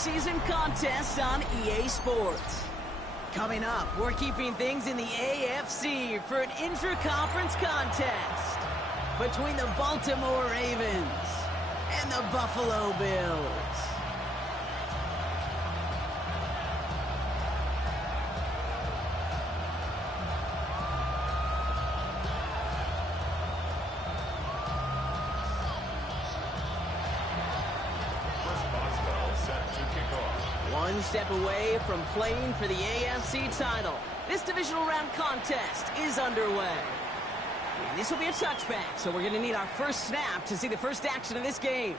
preseason contests on EA Sports. Coming up, we're keeping things in the AFC for an intra-conference contest between the Baltimore Ravens and the Buffalo Bills. One step away from playing for the AFC title. This divisional round contest is underway. And this will be a touchback, so we're going to need our first snap to see the first action of this game.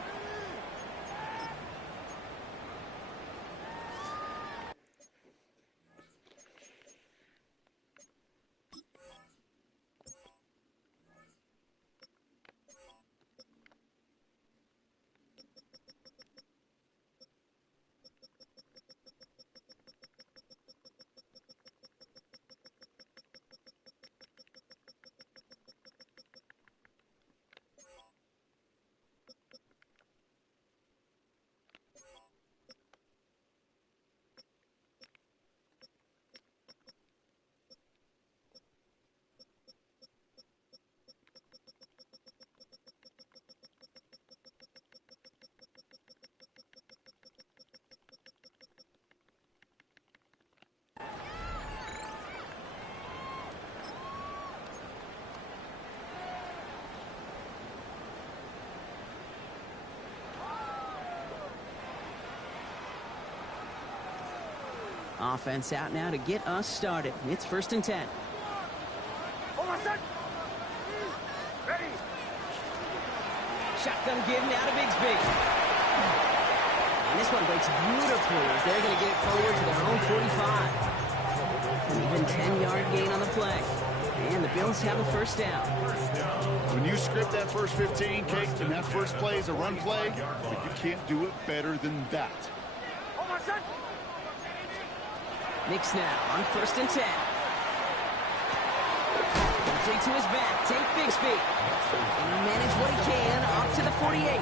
Offense out now to get us started. It's 1st and 10. Ready. Shotgun give now to Bigsby. And this one breaks beautifully as they're going to get it forward to their own 45. An even 10-yard gain on the play. And the Bills have a first down. When you script that first 15, Kate, and that first play is a run play, but you can't do it better than that. Nix now on 1st and 10. Complete to his back. Take Bigsby. And he'll manage what he can up to the 48.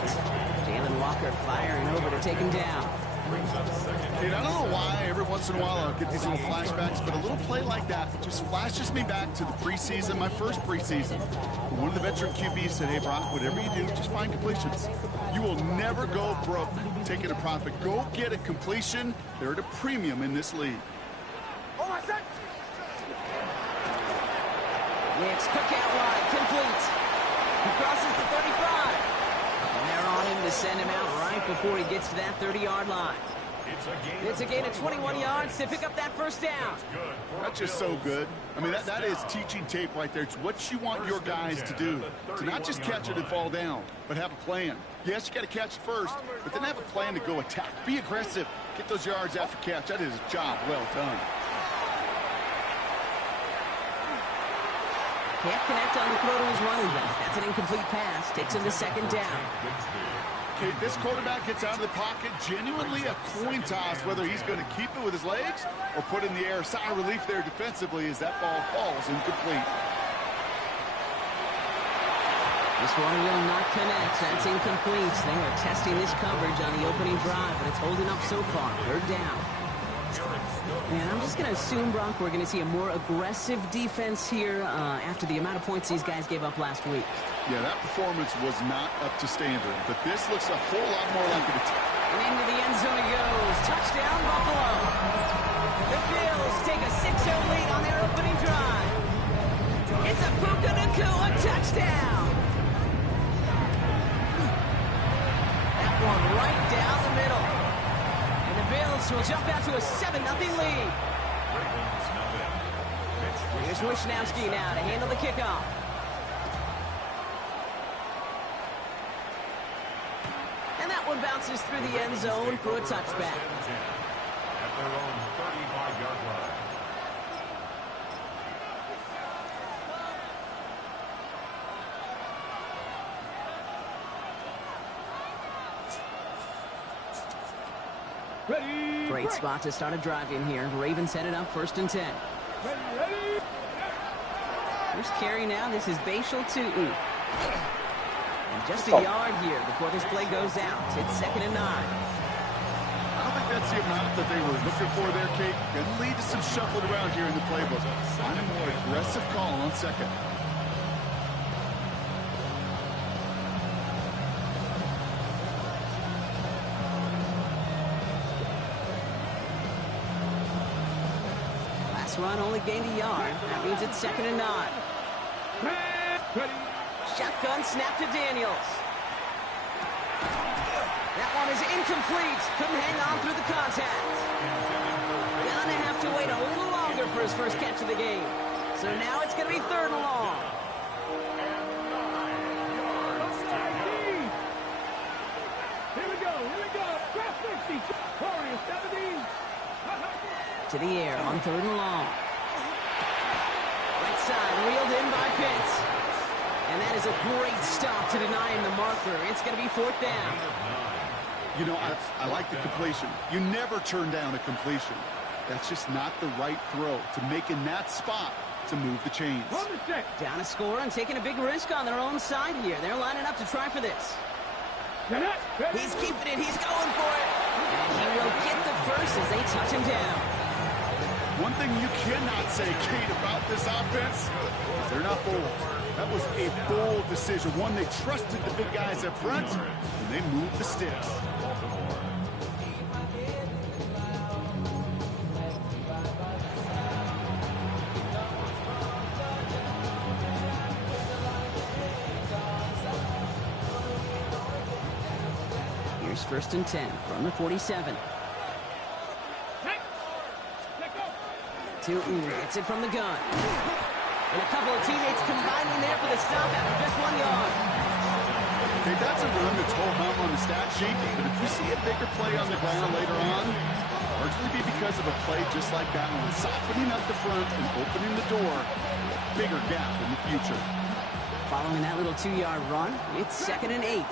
Jalen Walker firing over to take him down. Kate, I don't know why every once in a while I'll get these little flashbacks, but a little play like that just flashes me back to the preseason, my first preseason. One of the veteran QBs said, hey, Brock, whatever you do, just find completions. You will never go broke taking a profit. Go get a completion. They're at a premium in this league. Nix, cookout wide, complete. He crosses the 35. And they're on him to send him out right before he gets to that 30-yard line. It's a gain of 21 yards to pick up that first down. That's just so good. I mean, that is teaching tape right there. It's what you want your guys to do. To not just catch it and fall down, but have a plan. Yes, you got to catch it first, but then have a plan to go attack. Be aggressive. Get those yards after catch. That is a job well done. Can't connect on the throw to his running back. That's an incomplete pass. Takes him to 2nd down. Okay, this quarterback gets out of the pocket. Genuinely a coin toss whether he's going to keep it with his legs or put in the air. Sigh of relief there defensively as that ball falls incomplete. This one will not connect. That's incomplete. They are testing this coverage on the opening drive, but it's holding up so far. 3rd down. And I'm just going to assume, Brock, we're going to see a more aggressive defense here after the amount of points these guys gave up last week. Yeah, that performance was not up to standard, but this looks a whole lot more like an attack. And into the end zone it goes. Touchdown, Buffalo. The Bills take a 6-0 lead on their opening drive. It's a Puka Nacua touchdown. That one right down the middle. Bills will jump out to a 7-0 lead. Here's Wishnowski now to handle the kickoff. And that one bounces through the end zone for a touchback. At their own 35-yard line. Great spot to start a drive in here. Ravens headed up 1st and 10. First carry now. This is Bashal to And just a yard here before this play goes out. It's 2nd and 9. I don't think that's the amount that they were looking for there, Kate. Going to lead to some shuffling around here in the playbook. Find a more aggressive call on second. Last run only gained a yard. That means it's 2nd and 9. Shotgun snap to Daniels. That one is incomplete. Couldn't hang on through the contact. Gonna have to wait a little longer for his first catch of the game. So now it's gonna be 3rd and long. Here we go. Cross 50. Warriors 17. To the air on 3rd and long. Right side, reeled in by Pitts. And that is a great stop to deny him the marker. It's going to be 4th down. You know, I like the completion. You never turn down a completion. That's just not the right throw to make in that spot to move the chains. Down a score and taking a big risk on their own side here. They're lining up to try for this. He's keeping it. He's going for it. And he will get the first as they touch him down. One thing you cannot say, Kate, about this offense is they're not bold. That was a bold decision. One, they trusted the big guys up front, and they moved the sticks. Here's 1st and 10 from the 47. Tootin gets it from the gun. And a couple of teammates combining there for the stop after just 1 yard. Okay, that's a run that's whole hum on the stat sheet, but if we see a bigger play on the ground later on, it'll largely be because of a play just like that one, softening up the front and opening the door, bigger gap in the future. Following that little 2-yard run, it's 2nd and 8.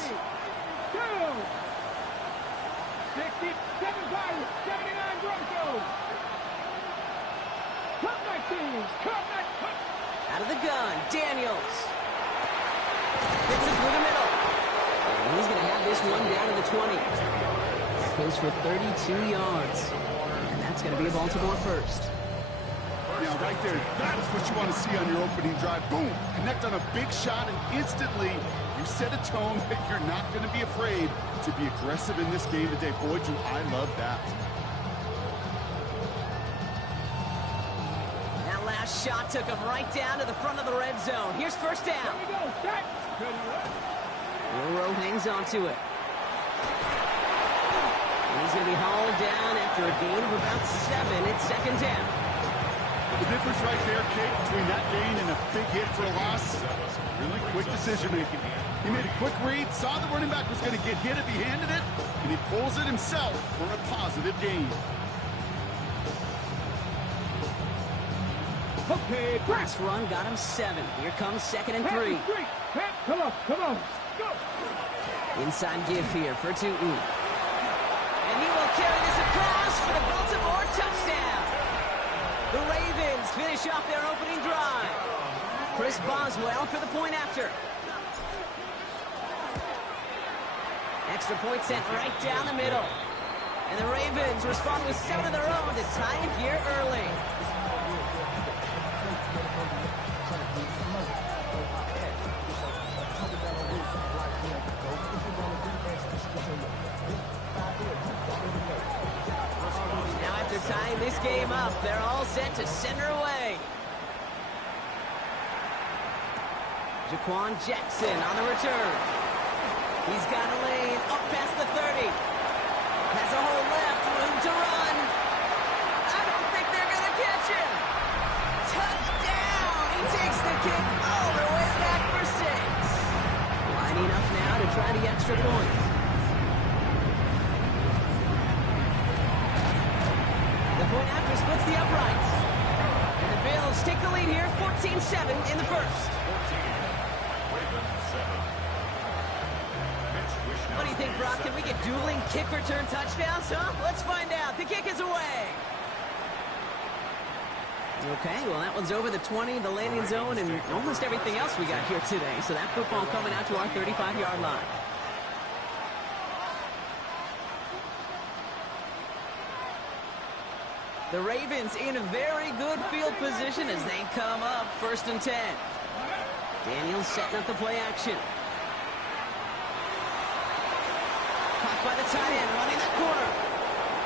60, 79 Broncos. Out of the gun, Daniels. Fits it through the middle. And he's going to have this one down to the 20. That goes for 32 yards. And that's going to be a Baltimore first. Now, right there, that's what you want to see on your opening drive. Boom! Connect on a big shot, and instantly you set a tone that you're not going to be afraid to be aggressive in this game today. Boy, do I love that. Shot took him right down to the front of the red zone. Here's 1st down. Wilrow hangs on to it. And he's going to be hauled down after a gain of about 7. It's 2nd down. The difference right there, Kate, between that gain and a big hit for a loss, really quick decision-making. He made a quick read, saw the running back was going to get hit if he handed it, and he pulls it himself for a positive gain. Okay, last run got him 7. Here comes 2nd and 3. Come on. Go. Inside give here for Tootin. And he will carry this across for the Baltimore touchdown. The Ravens finish off their opening drive. Chris Boswell for the point after. Extra point sent right down the middle. And the Ravens respond with 7 of their own to tie it here early. Tying this game up, they're all set to send her away. Jaquan Jackson on the return. He's got a lane up past the 30. Has a hole left, room to run. I don't think they're going to catch him. Touchdown! He takes the kick all the way back for 6. Lining up now to try the extra point. Point after splits the uprights. And the Bills take the lead here, 14-7 in the first. What do you think, Brock? Can we get dueling kick return touchdowns, huh? Let's find out. The kick is away. Okay, well, that one's over the 20, the landing zone, and almost everything else we got here today. So that football coming out to our 35-yard line. The Ravens in a very good field position as they come up 1st and 10. Daniels setting up the play action. Caught by the tight end, running that corner.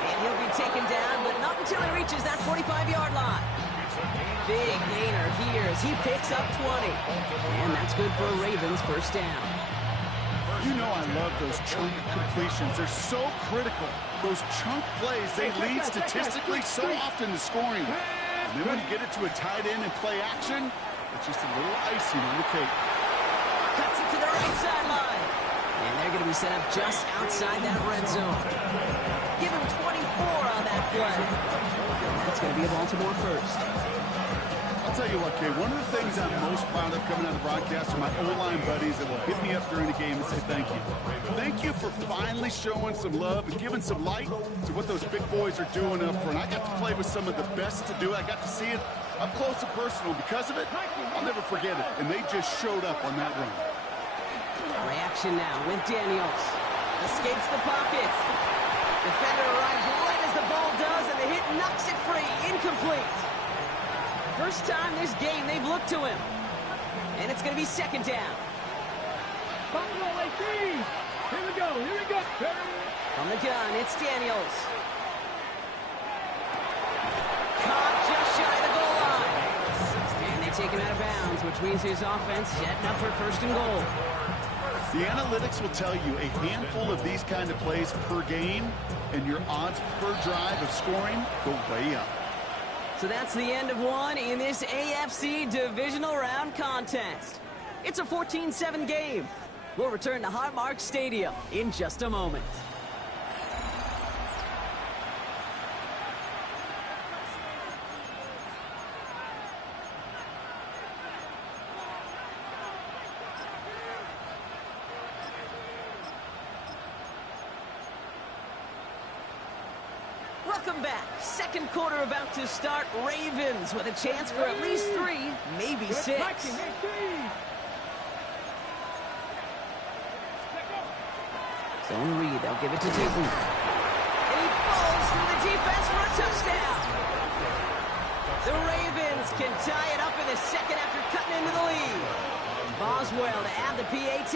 And he'll be taken down, but not until he reaches that 45-yard line. Big gainer here as he picks up 20. And that's good for a Ravens 1st down. You know I love those chunk completions. They're so critical. Those chunk plays, they lead statistically so often to scoring. And then when you get it to a tight end and play action, it's just a little icing on the cake. Cuts it to the right sideline. And they're going to be set up just outside that red zone. Give him 24 on that play. And that's going to be a Baltimore 1st. I'll tell you what, Kay, one of the things I'm most proud of coming out of the broadcast are my O-line buddies that will hit me up during the game and say thank you. Thank you for finally showing some love and giving some light to what those big boys are doing up front. I got to play with some of the best to do it. I got to see it up close and personal. Because of it, I'll never forget it. And they just showed up on that run. Reaction now with Daniels. Escapes the pocket. Defender arrives right as the ball does, and the hit knocks it free. Incomplete. First time this game they've looked to him. And it's going to be 2nd down. Buffalo AC. Here we go. Here we go. From the gun, it's Daniels. Caught just shy of the goal line. And they take him out of bounds, which means his offense setting up for 1st and goal. The analytics will tell you a handful of these kind of plays per game, and your odds per drive of scoring go way up. So that's the end of one in this AFC divisional round contest. It's a 14-7 game. We'll return to Highmark Stadium in just a moment. Welcome back. 2nd quarter about to start. Ravens with a chance for at least 3, maybe 6. Zone read. They'll give it to Dayton. And he falls through the defense for a touchdown. The Ravens can tie it up in the 2nd after cutting into the lead. Boswell to add the PAT.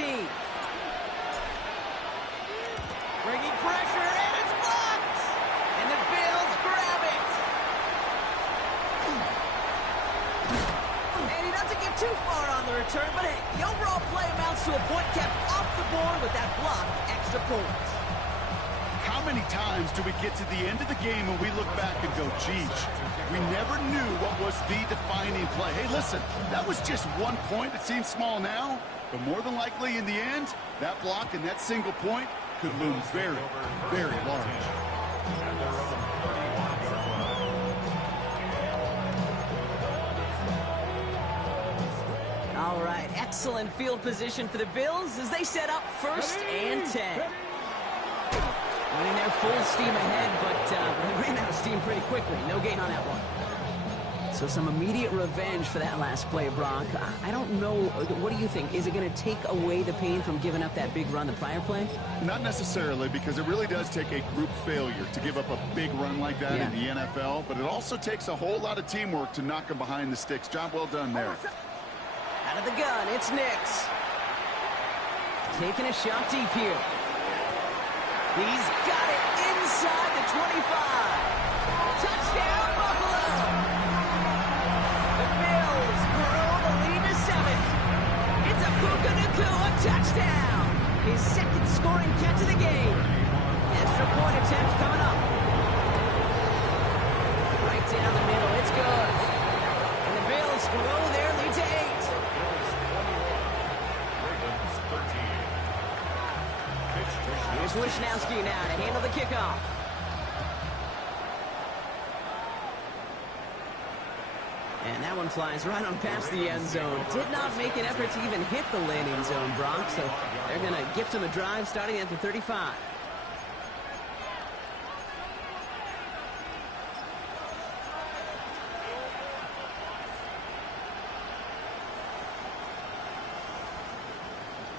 Bringing pressure, and it's blocked. And the Bills grab it. And he doesn't get too far on the return, but hey, the overall play amounts to a point kept off the board with that blocked extra point. How many times do we get to the end of the game and we look back and go, geez, we never knew what was the defining play. Hey, listen, that was just 1 point. It seems small now, but more than likely in the end, that block and that single point could loom very, very large. All right, excellent field position for the Bills as they set up 1st and 10. Running their full steam ahead, but they ran out of steam pretty quickly. No gain on that one. So some immediate revenge for that last play, Brock. I don't know. What do you think? Is it going to take away the pain from giving up that big run the prior play? Not necessarily, because it really does take a group failure to give up a big run like that in the NFL, but it also takes a whole lot of teamwork to knock them behind the sticks. Job well done there. Out of the gun, it's Nix. Taking a shot deep here. He's got it inside the 25. Touchdown, Buffalo! The Bills grow the lead to 7. It's a Puka Nacua touchdown. His 2nd scoring catch of the game. Extra point attempt coming up. Right down the middle, it's good. And the Bills grow their lead to 8. Here's Wishnowski now to handle the kickoff. And that one flies right on past the end zone. Did not make an effort to even hit the landing zone, Brock, so they're going to gift him a drive starting at the 35.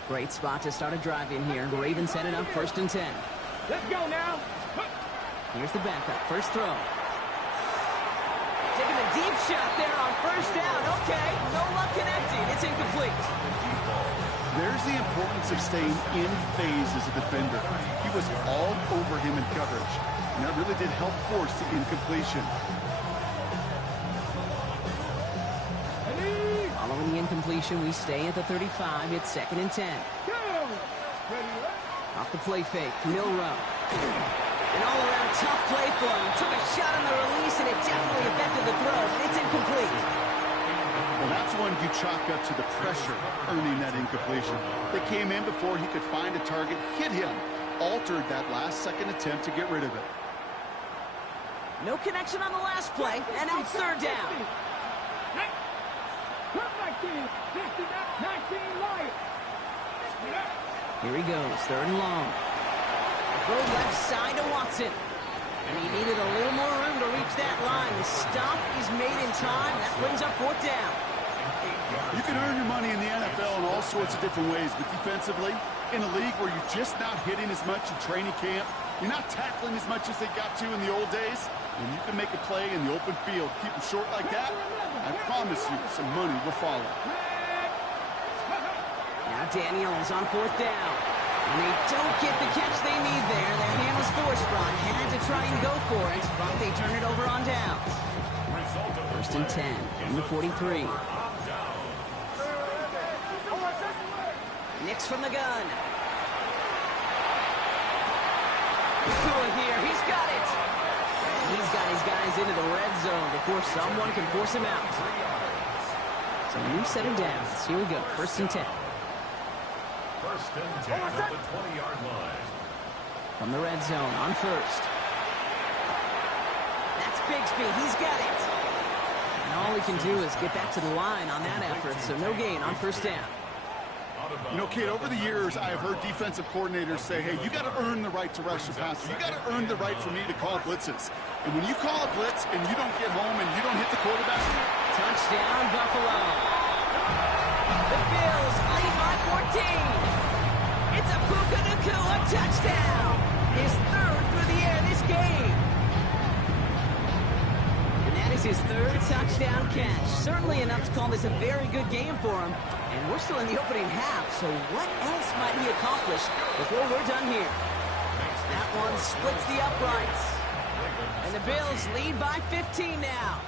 Great spot to start a drive in here. The Ravens set it up 1st and 10. Let's go now. Here's the backup. First throw. Taking a deep shot there on first down. Okay, no luck connecting. It's incomplete. There's the importance of staying in phase as a defender. He was all over him in coverage, and that really did help force the incompletion. Following the incompletion, we stay at the 35. It's 2nd and 10. Off the play fake, Milrow. An all-around tough play for him. Took a shot on the release, and it definitely affected the throw. It's incomplete. Well, that's one you chalk up to the pressure earning that incompletion. They came in before he could find a target, hit him, altered that last-second attempt to get rid of it. No connection on the last play, and now it's 3rd down. Here he goes, 3rd and long. Throw left side to Watson. And he needed a little more room to reach that line. The stop is made in time. That brings up 4th down. You can earn your money in the NFL in all sorts of different ways, but defensively, in a league where you're just not hitting as much in training camp, you're not tackling as much as they got to in the old days, when you can make a play in the open field, keep them short like that, I promise you some money will follow. Now Daniels on 4th down. And they don't get the catch they need there. Their hand was forced. Braun had to try and go for it, but they turn it over on downs. 1st and 10 from the 43. Nix from the gun. Kua here. He's got it. He's got his guys into the red zone before someone can force him out. So a new set of downs. Here we go. 1st and 10. 1st and 10 at the 20-yard line. From the red zone on 1st. That's Bigsby. He's got it. And all he can do is get back to the line on that effort, so no gain on 1st down. You know, kid, over the years, I have heard defensive coordinators say, hey, you got to earn the right to rush the passer. You got to earn the right for me to call blitzes. And when you call a blitz and you don't get home and you don't hit the quarterback. Touchdown, Buffalo. The Bills lead by 14. It's a Puka Nacua touchdown. His 3rd through the air this game. And that is his 3rd touchdown catch. Certainly enough to call this a very good game for him. And we're still in the opening half, so what else might he accomplish before we're done here? That one splits the uprights. And the Bills lead by 15 now.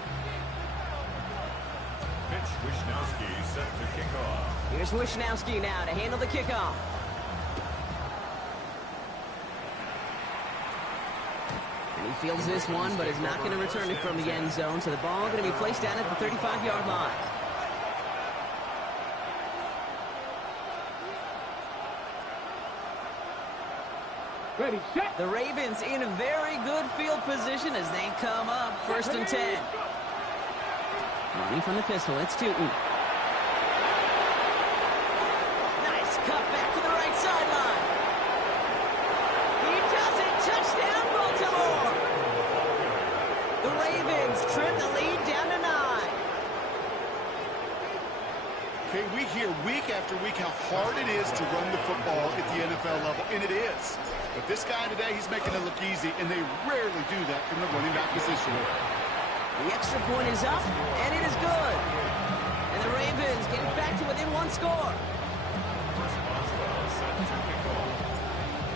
Mitch Wishnowsky set to kick off. Here's Wishnowsky now to handle the kickoff. And he fields this one, but is not going to return it from the end zone, so the ball going to be placed down at the 35-yard line. Ready, set. The Ravens in a very good field position as they come up 1st and 10. Running from the pistol, it's Tootin. Nice cut back to the right sideline. He does it. Touchdown, Baltimore. The Ravens trim the lead down to 9. Okay, we hear week after week how hard it is to run the football at the NFL level, and it is. But this guy today, he's making it look easy, and they rarely do that from the running back position. The extra point is up, and it is good. And the Ravens get it back to within 1 score.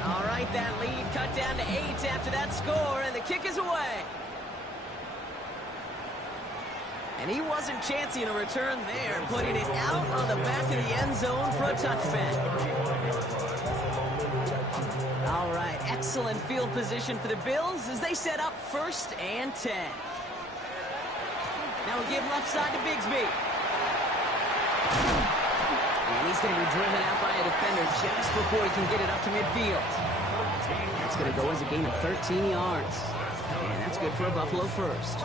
All right, that lead cut down to 8 after that score, and the kick is away. And he wasn't chancing a return there, putting it out on the back of the end zone for a touchback. All right, excellent field position for the Bills as they set up 1st and 10. Now we give left side to Bigsby. And he's going to be driven out by a defender just before he can get it up to midfield. That's going to go as a gain of 13 yards. And that's good for a Buffalo 1st.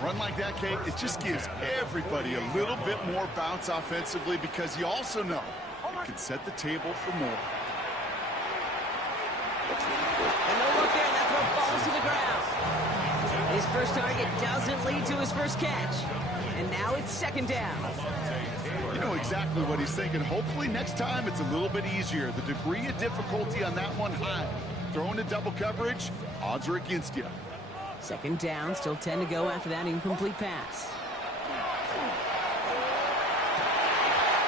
A run like that, Kate, it just gives everybody a little bit more bounce offensively because you also know it can set the table for more. And no look there, that throw falls to the ground. His first target doesn't lead to his first catch. And now it's 2nd down. You know exactly what he's thinking. Hopefully next time it's a little bit easier. The degree of difficulty on that one high. Throwing to double coverage, odds are against you. Second down, still 10 to go after that incomplete pass.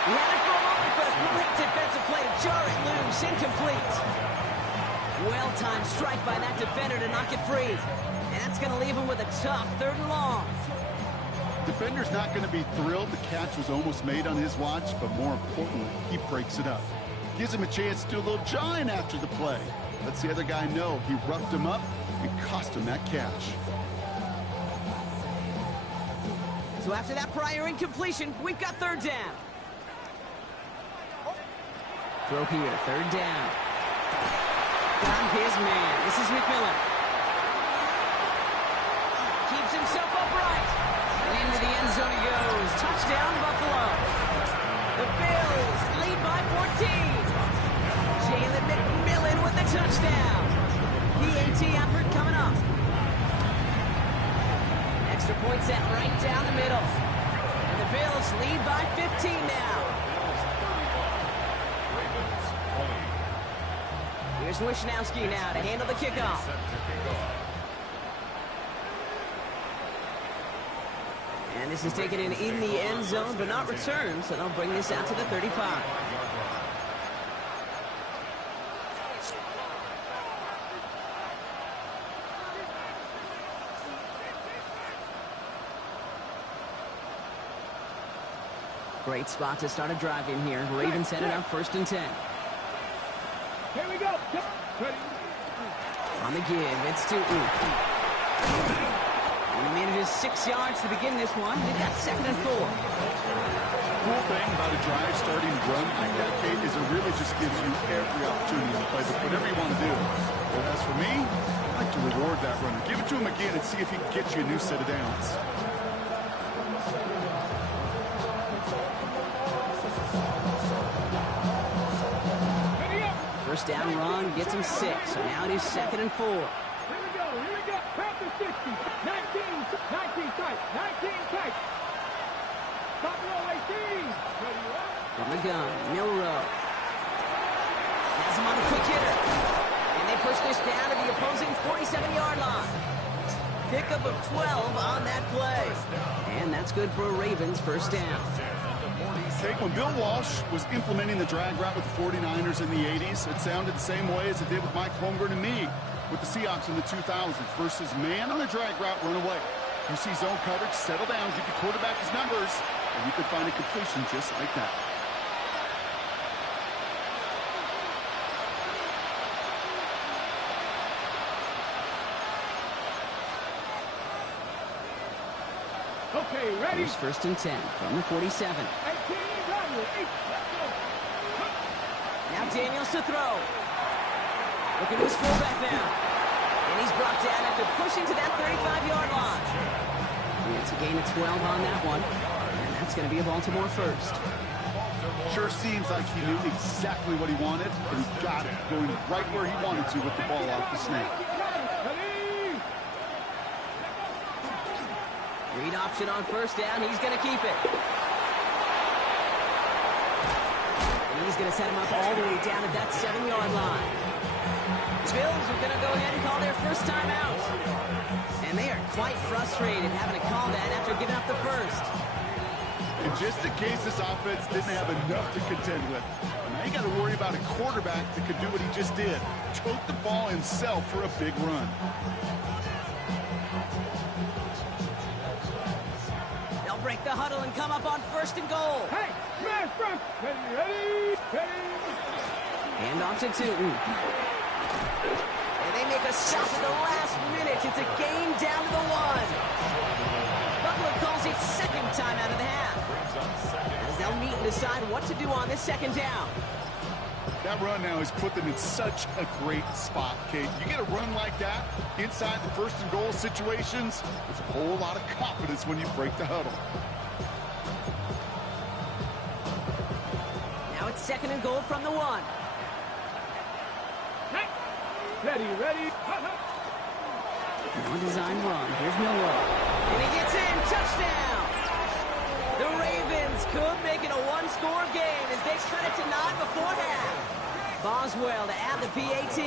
He had it for a moment, but a great defensive play to jar it loose. Incomplete. Well-timed strike by that defender to knock it free. And that's going to leave him with a tough 3rd and long. Defender's not going to be thrilled the catch was almost made on his watch, but more importantly, he breaks it up. Gives him a chance to do a little jawing after the play. Lets the other guy know he roughed him up and cost him that catch. So after that prior incompletion, we've got 3rd down. Throw here, 3rd down. Got his man. This is McMillan. Keeps himself upright. Into the end zone he goes. Touchdown, Buffalo. The Bills lead by 14. Jalen McMillan with the touchdown. PAT effort coming up. Extra point set right down the middle. And the Bills lead by 15 now. Here's Wishnowski now to handle the kickoff. And this is taken in the end zone, but not returned, so they'll bring this out to the 35. Great spot to start a drive in here. Ravens set it up 1st and 10. Here we go. On the give, it's to And he manages 6 yards to begin this one. They've got 2nd and 4. Cool thing about a drive starting run like that, Kate, is it really just gives you every opportunity to play with whatever you want to do. But as for me, I like to reward that runner. Give it to him again and see if he can get you a new set of downs. First down run gets him 6, so now it is 2nd and 4. Here we go. Panther 60. 19 tight. 19 tight. Top row 18. From the gun, Milrow. Has him on the quick hitter. And they push this down to the opposing 47-yard line. Pickup of 12 on that play. And that's good for a Ravens first down. When Bill Walsh was implementing the drag route with the 49ers in the 80s, it sounded the same way as it did with Mike Holmgren and me with the Seahawks in the 2000s versus man on a drag route, run away. You see zone coverage, settle down, give your quarterback his numbers, and you could find a completion just like that. Okay, ready. Here's 1st and 10 from the 47. Now Daniels to throw. Looking to his fullback now. And he's brought down after pushing to that 35-yard line. And it's a gain of 12 on that one. And that's going to be a Baltimore first. Sure seems like he knew exactly what he wanted, and he got it, going right where he wanted to with the ball off the snap. Read option on first down. He's going to keep it. And he's going to set him up all the way down at that 7-yard line. The Bills are going to go ahead and call their first timeout. And they are quite frustrated having to call that after giving up the first. And just in case this offense didn't have enough to contend with, now you got to worry about a quarterback that could do what he just did. Choke the ball himself for a big run. Break the huddle and come up on 1st and goal. Hey, smash front. Ready. Hand off to Tootin. And they make a stop at the last minute. It's a game down to the 1. Buffalo calls it 2nd time out of the half. As they'll meet and decide what to do on this 2nd down. That run now has put them in such a great spot, Kate. You get a run like that inside the 1st and goal situations, there's a whole lot of confidence when you break the huddle. Now it's 2nd and goal from the 1. Ready. Now a design run. Here's Milrow. And he gets in. Touchdown! The Ravens could make it a 1-score game as they cut it to 9 before half. Boswell to add the PAT.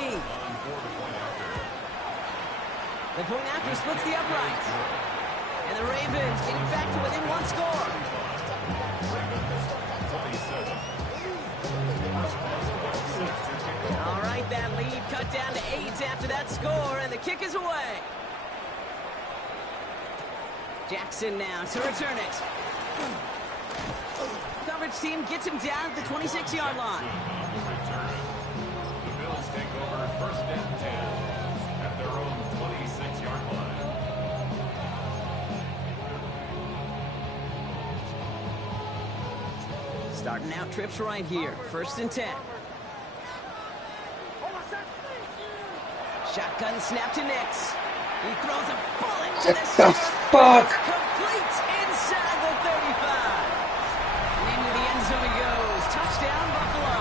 The point after splits the uprights. And the Ravens getting back to within one score. All right, that lead cut down to 8 after that score, and the kick is away. Jackson now to return it. Coverage team gets him down at the 26-yard line. The Bills take over first and 10 at their own 26-yard line. Starting out trips right here. First and 10. Shotgun snap to Nix. He throws a bullet to the center. Fuck! Complete inside the 35. And into the end zone he goes. Touchdown, Buffalo.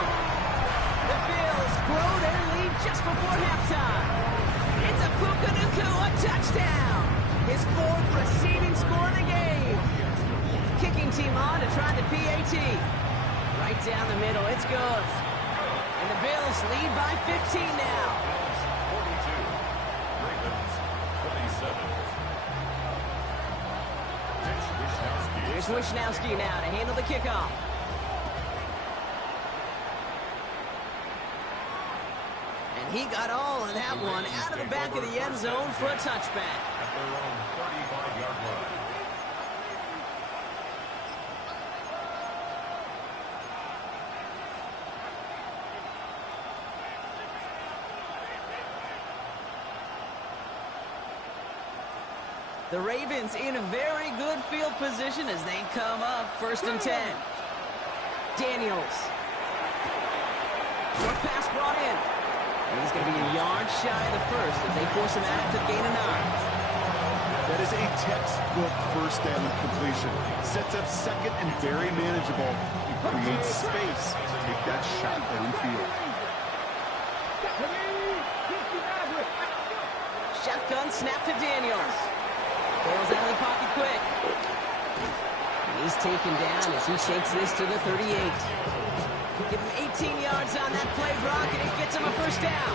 The Bills grow their lead just before halftime. It's a Puka-Nuku, a touchdown. His 4th receiving score of the game. Kicking team on to try the PAT. Right down the middle, it's good. And the Bills lead by 15 now. 42. Ravens 27. Here's Wishnowski now to handle the kickoff. And he got all of that one out of the back of the end zone for a touchback. At their own 35-yard line. The Ravens in a very good field position as they come up first and 10. Daniels. Short pass brought in. And he's going to be a yard shy of the first as they force him out after the gain of 9. That is a textbook first down completion. Sets up second and very manageable. It creates space to take that shot downfield. Shotgun snap to Daniels. Bails out of the pocket quick. And he's taken down as he shakes this to the 38. Give him 18 yards on that play, Brock, and it gets him a first down.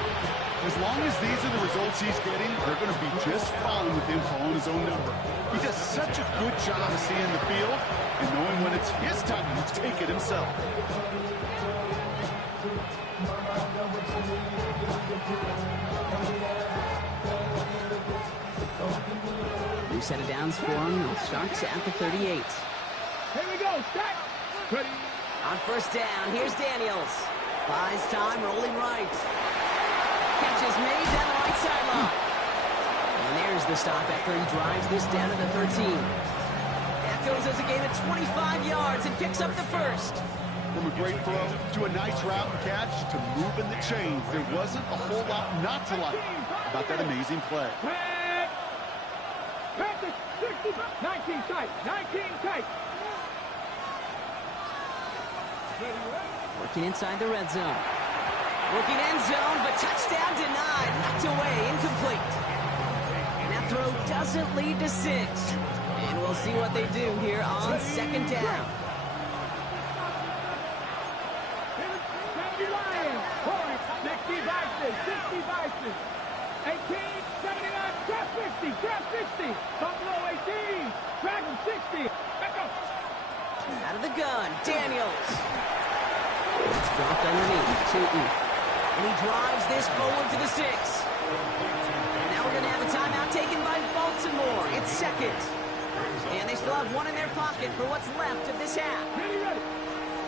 As long as these are the results he's getting, they're going to be just fine with him calling his own number. He does such a good job of seeing the field and knowing when it's his time to take it himself. New set of downs for him. It starts at the 38. Here we go. Start. Ready. On first down, here's Daniels. Buys time, rolling right. Catch is made down the right sideline. And there's the stop after he drives this down to the 13. That goes as a gain of 25 yards and picks up the first. From a great throw to a nice route and catch to moving the chains, there wasn't a whole lot not to like about that amazing play. Panthers 60, 19 tight, 19 tight. Working inside the red zone. Working end zone, but touchdown denied. Knocked away, incomplete. And that throw doesn't lead to 6. And we'll see what they do here on second down. 70 Lions, points, 60 Vikings, 60 Vikings. 18, 79, drop 50, drop 60. Buffalo 18, Dragon 60. Back up. Out of the gun, Daniels. It's dropped underneath, Tootin. And he drives this forward to the 6. Now we're going to have a timeout taken by Baltimore. It's second. And they still have one in their pocket for what's left of this half.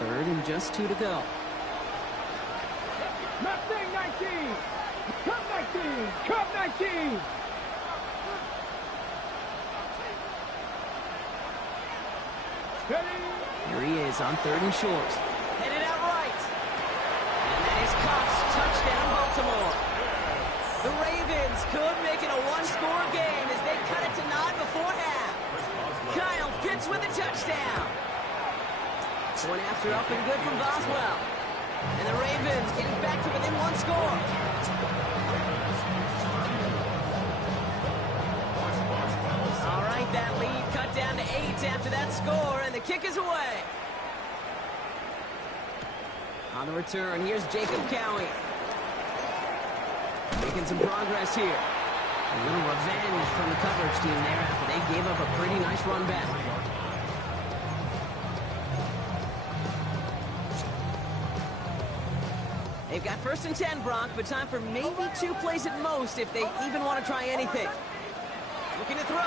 Third and just 2 to go. Mustang 19. Cup 19. Cup 19. Here he is on third and short. Headed out right. And that is caught. Touchdown, Baltimore. The Ravens could make it a one-score game as they cut it to 9 before half. Kyle Pitts with a touchdown. One after up and good from Boswell. And the Ravens getting back to within one score. All right, that lead cut down to 8 after that score, and the kick is away. On the return, here's Jacob Cowie. Making some progress here. A little revenge from the coverage team there after they gave up a pretty nice run back. They've got 1st and 10, Brock, but time for maybe 2 plays at most if they even want to try anything. Looking to throw.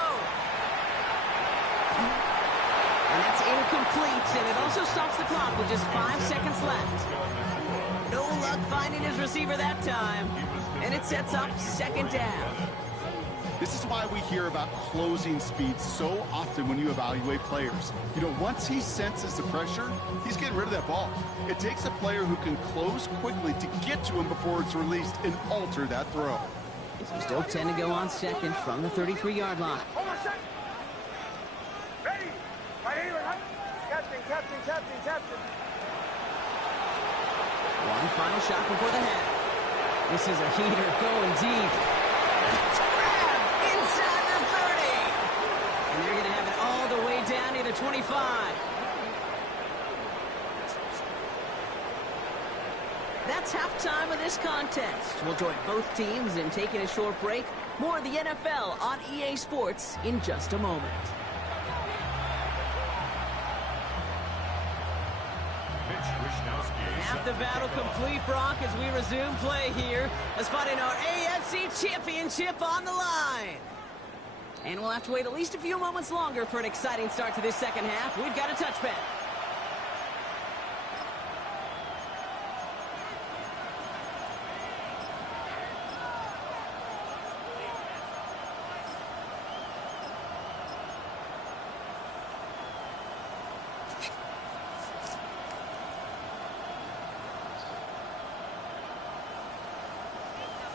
And that's incomplete, and it also stops the clock with just 5 seconds left. No luck finding his receiver that time, and it sets up 2nd down. This is why we hear about closing speed so often when you evaluate players. You know, once he senses the pressure, he's getting rid of that ball. It takes a player who can close quickly to get to him before it's released and alter that throw. So still 10 to go on 2nd from the 33-yard line. Ready. Right here. Captain. One final shot before the half. This is a heater going deep. It's grabbed inside the 30. And they're going to have it all the way down to the 25. That's halftime of this contest. We'll join both teams in taking a short break. More of the NFL on EA Sports in just a moment. Half the battle complete, Brock, as we resume play here. Let's find in our AFC Championship on the line. And we'll have to wait at least a few moments longer for an exciting start to this 2nd half. We've got a touchback.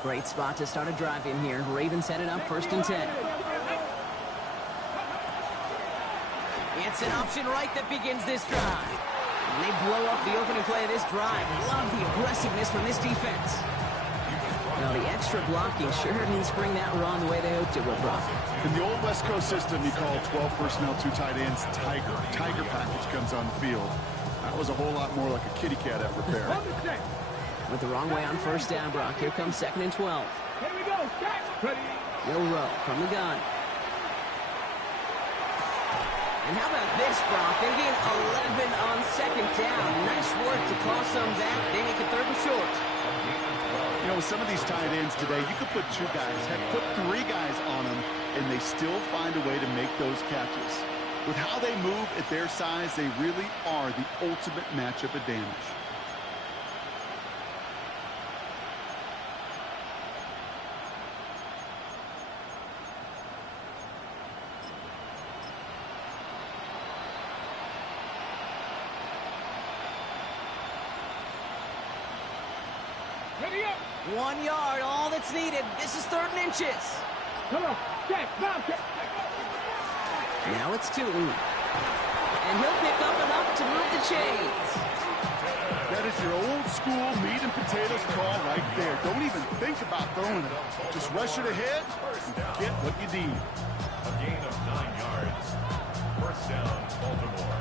Great spot to start a drive in here. Ravens headed up 1st and 10. It's an option right that begins this drive. And they blow up the opening play of this drive. Love the aggressiveness from this defense. Now the extra blocking sure didn't spring that run the way they hoped it would, Brock. In the old West Coast system, you call 12 personnel, 2 tight ends, Tiger. Tiger package comes on the field. That was a whole lot more like a kitty cat effort there. With the wrong way on 1st down, Brock. Here comes 2nd and 12. Here we go. Ready. Milrow from the gun. And how about this, Brock? They gain 11 on 2nd down. Nice work to call some back. They make it 3rd and short. You know, with some of these tight ends today, you could put 2 guys, heck, put 3 guys on them, and they still find a way to make those catches. With how they move at their size, they really are the ultimate matchup advantage. Ready up. 1 yard, all that's needed. This is 3rd and inches. Come on. Check. Bounce it. Now it's Tootin. And he'll pick up enough to move the chains. That is your old school meat and potatoes call right there. Don't even think about throwing it. Just rush it ahead and get what you need. A gain of 9 yards. 1st down, Baltimore.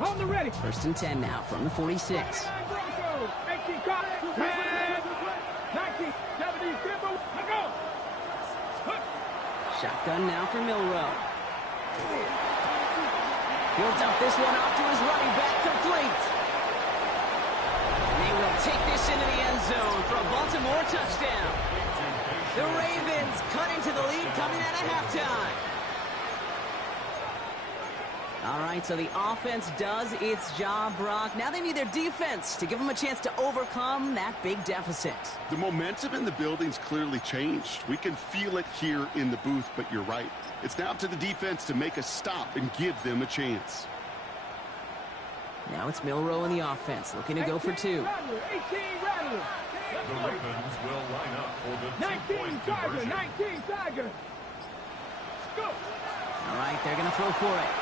On the ready. 1st and 10 now from the 46. 18 caught. 19, 70, simple. Let's go. Shotgun now for Milrow. He'll dump this one off to his running back, complete. And they will take this into the end zone for a Baltimore touchdown. The Ravens cut into the lead coming out of halftime. All right, so the offense does its job, Brock. Now they need their defense to give them a chance to overcome that big deficit. The momentum in the building's clearly changed. We can feel it here in the booth, but you're right. It's now up to the defense to make a stop and give them a chance. Now it's Milrow in the offense, looking to go for 2. 18 Rattler. The Ravens will line up for the 19 two-point Tiger. conversion. 19 Tiger. Go. All right, they're going to throw for it.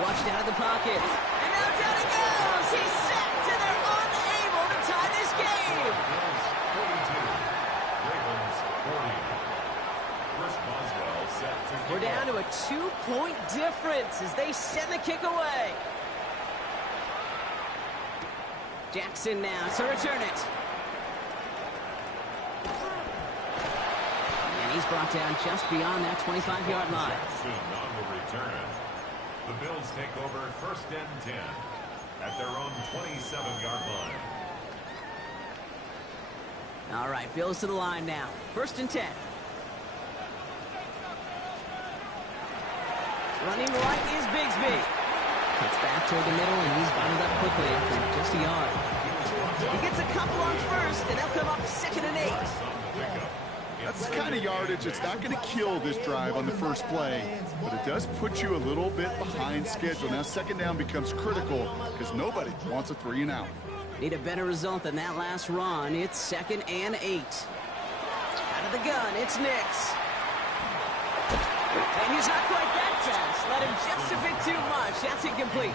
Flushed out of the pocket. And now down he goes. He's sacked, and they're unable to tie this game. Bills 42, Ravens 40. Chris Boswell set We're down to a 2-point difference as they send the kick away. Jackson now to return it. And he's brought down just beyond that 25-yard line. Jackson on the return. The Bills take over 1st and 10 at their own 27-yard line. All right, Bills to the line now. 1st and 10. Running right is Bigsby. Cuts back toward the middle, and he's bottled up quickly after just a yard. He gets a couple on 1st, and they'll come up 2nd and 8. That's the kind of yardage that's not going to kill this drive on the first play, but it does put you a little bit behind schedule. Now 2nd down becomes critical because nobody wants a 3-and-out. Need a better result than that last run. It's 2nd and 8. Out of the gun, it's Nix. And he's not quite that fast. Let him just a bit too much. That's incomplete.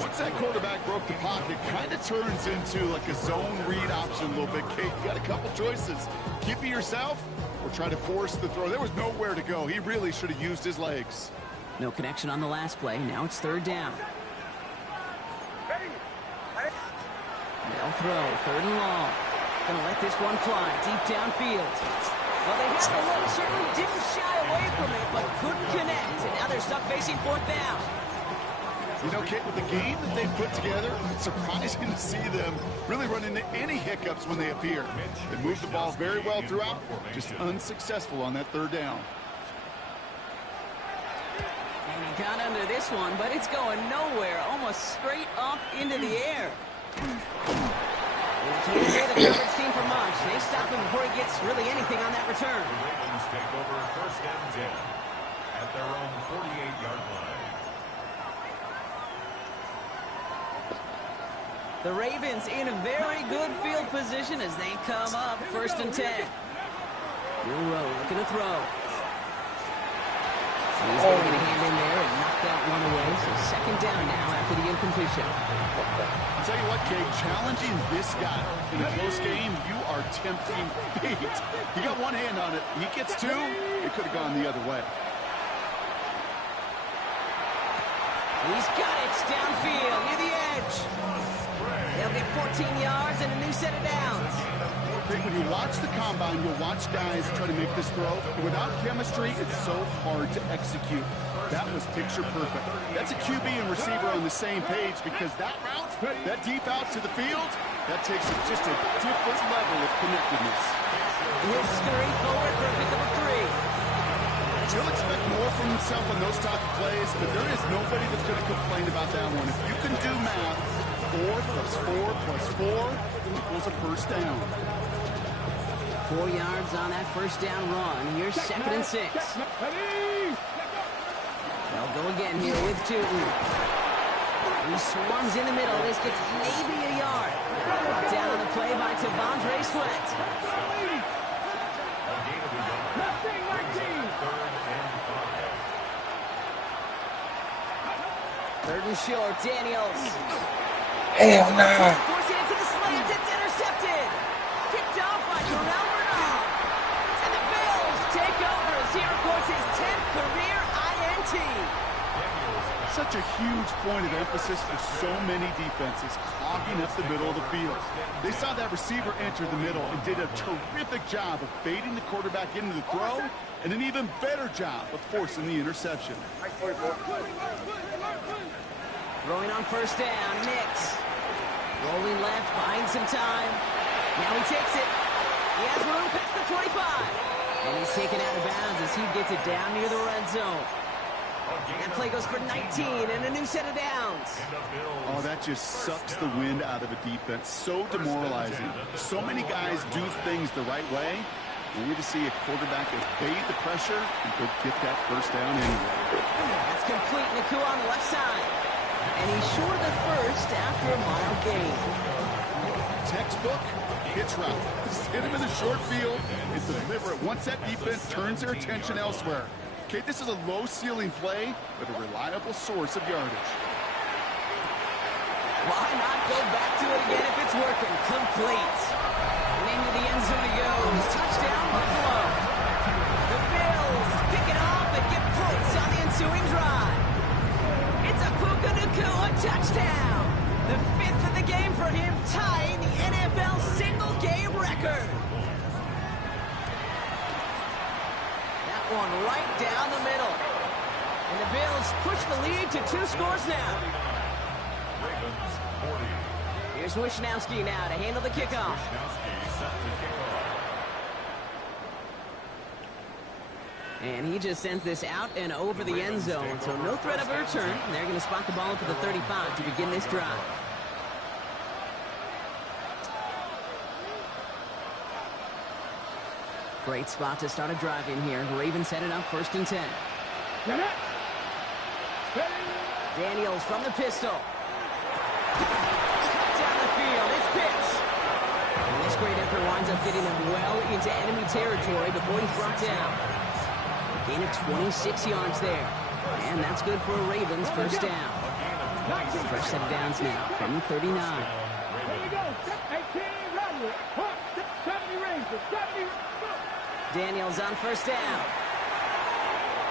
Once that quarterback broke the pocket, kind of turns into like a zone read option a little bit. Kate, you got a couple choices. Keep it yourself or try to force the throw. There was nowhere to go. He really should have used his legs. No connection on the last play. Now it's 3rd down. They'll throw. 3rd and long. Gonna let this one fly deep downfield. Well, they had the look, certainly didn't shy away from it, but couldn't connect. And now they're stuck facing 4th down. You know, Kate, with the game that they've put together, it's surprising to see them really run into any hiccups when they appear. They move the ball very well throughout, just unsuccessful on that 3rd down. And he got under this one, but it's going nowhere, almost straight up into the air. He can't pay the coverage team for much. They stop him before he gets really anything on that return. The Ravens take over 1st and 10 at their own 48-yard line. The Ravens in a very good field position as they come up 1st and 10. Milroe looking to throw. He's going to get a hand in there and knock that one away. So 2nd down now after the incompletion. I'll tell you what, Kate, challenging this guy in a close game, you are tempting fate. He got one hand on it. He gets 2. It could have gone the other way. He's got it downfield near the edge. They'll get 14 yards and a new set of downs. When you watch the combine, you'll watch guys try to make this throw. Without chemistry, it's so hard to execute. That was picture perfect. That's a QB and receiver on the same page because that route, that deep out to the field, that takes just a different level of connectedness. He'll scurry forward for a pick of 3. He'll expect more from himself on those type of plays, but there is nobody that's going to complain about that one. If you can do math, 4 plus 4 plus 4 equals a 1st down. 4 yards on that 1st down run. Here's 2nd and 6. They'll go again here with 2. He swarms in the middle. This gets maybe a yard. Brought down on the play by Tavondre Sweat. Third and short, Daniels. Hell no. Forcing it to the slant. It's intercepted. Kicked off by Terrell Bernard. And the Bills take over as he records his 10th career INT. Such a huge point of emphasis for so many defenses, clogging up the middle of the field. They saw that receiver enter the middle and did a terrific job of baiting the quarterback into the throw, and an even better job of forcing the interception. Throwing on 1st down, Nix. Rolling left, buying some time. Now he takes it. He has room past the 25. And he's taken out of bounds as he gets it down near the red zone. That play goes for 19 and a new set of downs. Oh, that just sucks the wind out of a defense. So demoralizing. So many guys do things the right way. We need to see a quarterback evade the pressure and go get that 1st down anyway. That's complete. Nakua on the left side. And he's short of the 1st after a mile gain. Textbook hitch route. Just hit him in the short field and deliver it once that defense turns their attention elsewhere. Okay, this is a low-ceiling play, but a reliable source of yardage. Why not go back to it again if it's working? Complete. And into the end zone he goes. Touchdown, Buffalo. The Bills pick it up. ensuing drive. It's a Puka Nacua touchdown. The 5th of the game for him, tying the NFL single-game record. That one right down the middle. And the Bills push the lead to 2 scores now. Ravens 40. Here's Wishnowski now to handle the kickoff. Wishnowski set to kick off. And he just sends this out and over the end zone, so no threat of a return. They're going to spot the ball up at the 35 to begin this drive. Great spot to start a drive in here. Ravens set it up 1st and 10. Daniels from the pistol. Cut down the field. It's Pitts. And this great effort winds up getting them well into enemy territory before he's brought down. A gain of 26 yards there. And that's good for a Ravens first down. Fresh set of downs now from the 39. There you go. 18, run with it. 70 Rangers. 70. Daniels on first down.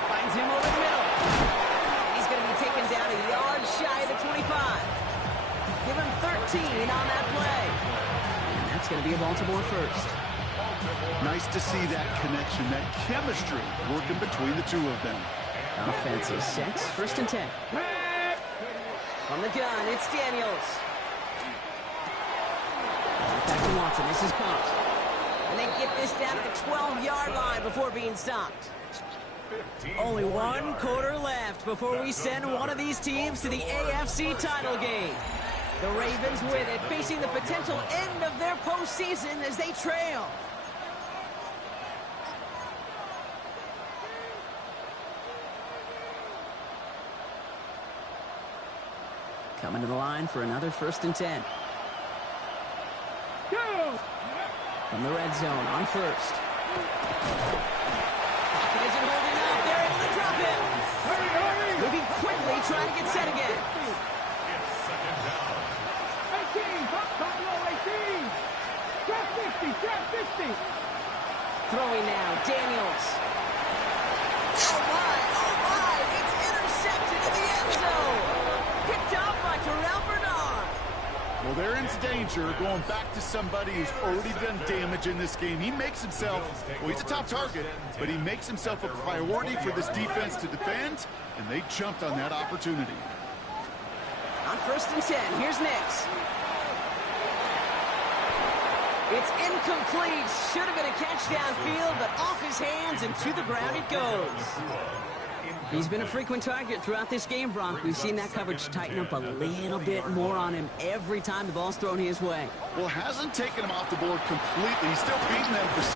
Finds him over the middle. And he's going to be taken down a yard shy of the 25. Give him 13 on that play. And that's going to be a Baltimore first. Nice to see that connection, that chemistry working between the two of them. Offense is set. 1st and 10. From the gun, it's Daniels. Back to Watson. This is Cox. And they get this down to the 12-yard line before being stopped. Only 1 quarter left before we send one of these teams to the AFC title game. The Ravens with it, facing the potential end of their postseason as they trail. Coming to the line for another 1st and 10. From the red zone on first. Pocket isn't holding up. They're able to drop him. Moving quickly, trying to get set again. It's 2nd down. 18, Buffalo 18. Drop 50, drop 50. Throwing now, Daniels. Oh my, it's intercepted in the end zone. Picked up by Terrell Bernard. Well, they're in danger going back to somebody who's already done damage in this game. He makes himself, well, he's a top target, but he makes himself a priority for this defense to defend, and they jumped on that opportunity. On 1st and 10, here's Nix. It's incomplete. Should have been a catch downfield, but off his hands and to the ground it goes. He's been a frequent target throughout this game, Bronk. We've seen that coverage tighten up a little bit more on him every time the ball's thrown his way. Well, hasn't taken him off the board completely. He's still beating them for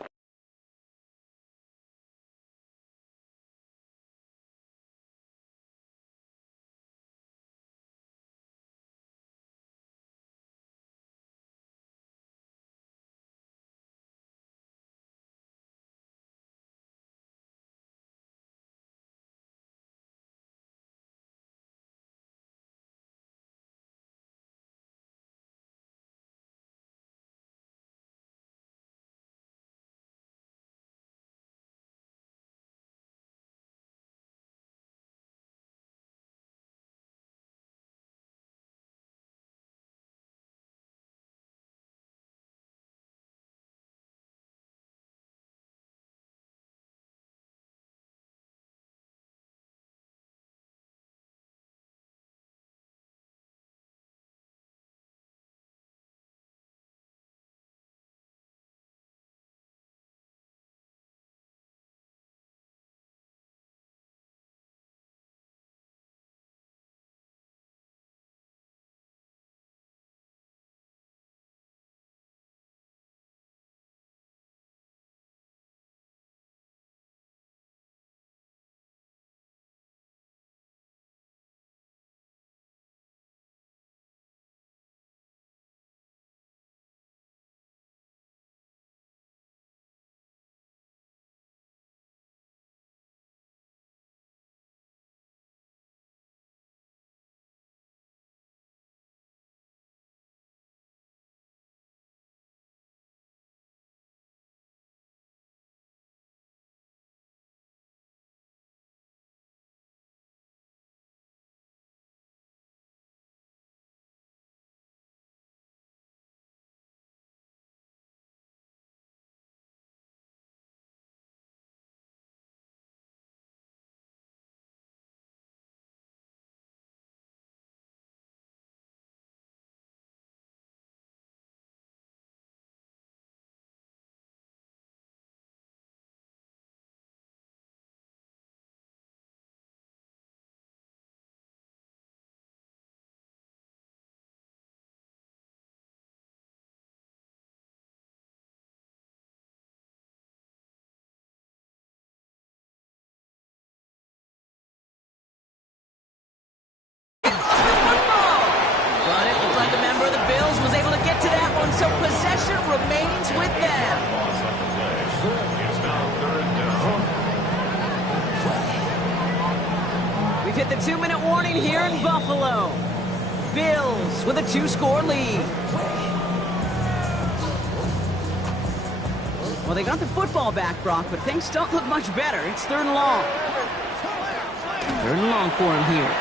remains with them. Loss on the play. It's now 3rd down. We've hit the 2-minute warning here in Buffalo. Bills with a 2-score lead. Well, they got the football back, Brock, but things don't look much better. It's 3rd and long. 3rd and long for him here.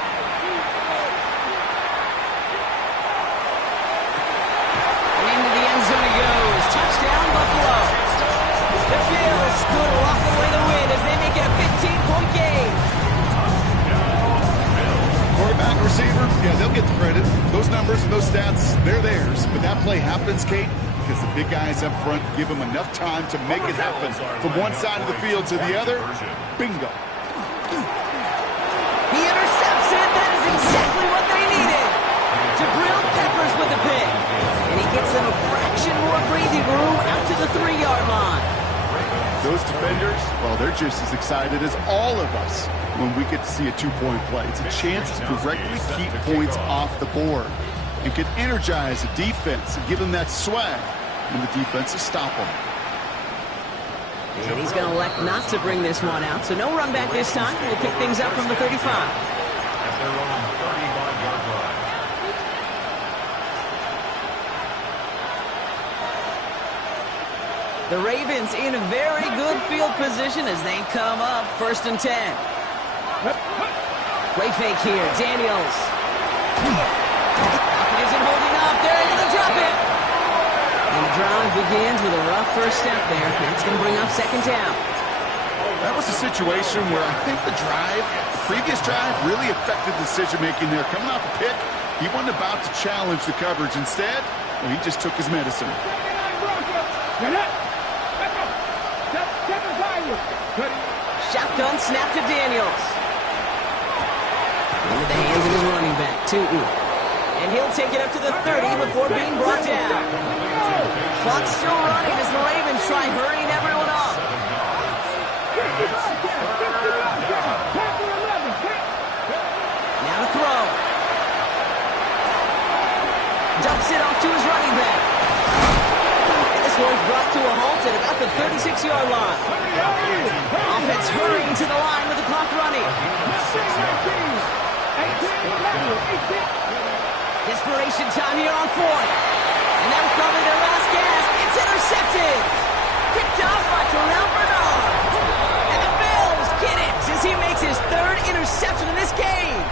And into the end zone he goes. Touchdown, Buffalo. The Bills could lock away the win as they make it a 15-point game. Quarterback, receiver, yeah, they'll get the credit. Those numbers and those stats, they're theirs. But that play happens, Kate, because the big guys up front give them enough time to make it happen. From one side of the field to the other, bingo. He intercepts it. That is exactly what they needed. Jabril Peppers with the pick. And he gets them a fraction more breathing room out to the 3-yard line. Those defenders, well, they're just as excited as all of us when we get to see a 2-point play. It's a chance to directly keep points off the board and can energize the defense and give them that swag when the defense is stopping. And he's going to elect not to bring this one out, so no run back this time. We'll pick things up from the 35. At their own 35-yard line. The Ravens in a very good field position as they come up 1st and 10. Great fake here, Daniels. Pocket isn't holding up. They're able to drop it. And the drive begins with a rough first step there. That's going to bring up 2nd down. That was a situation where I think the previous drive really affected decision-making there. Coming off a pick, he wasn't about to challenge the coverage. Instead, well, he just took his medicine. Shotgun snap to Daniels. Into the hands of his running back, Tootin. And he'll take it up to the 30 before being brought down. Clock's still running as the Ravens try hurrying everyone up. Now to throw. Dumps it off to his running back. And this one's brought to a halt at about the 36-yard line. Offense hurrying to the line with the clock running. Desperation time here on 4th. And that was probably their last gasp. It's intercepted. Picked off by Terrell Bernard. And the Bills get it as he makes his 3rd interception in this game.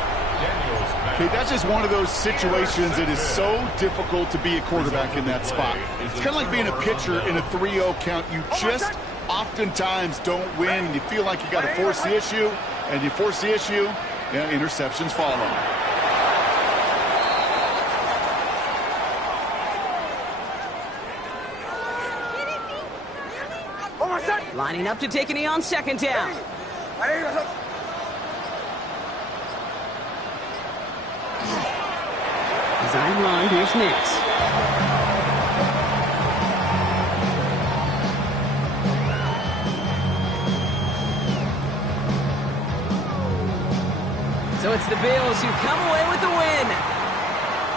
Okay, that's just one of those situations that is so difficult to be a quarterback in that spot. It's kind of like being a pitcher in a 3-0 count. You just oftentimes don't win. You feel like you got to force the issue, and you force the issue, yeah, interceptions follow. Lining up to take a knee on 2nd down. Design run, here's Nix. So it's the Bills who come away with the win.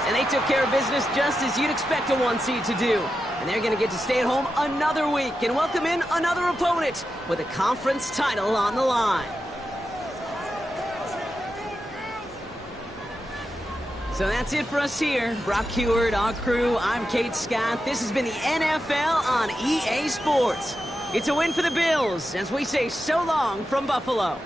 And they took care of business just as you'd expect a 1 seed to do. And they're going to get to stay at home another week and welcome in another opponent with a conference title on the line. So that's it for us here. Brock Heward, our crew, I'm Kate Scott. This has been the NFL on EA Sports. It's a win for the Bills as we say so long from Buffalo.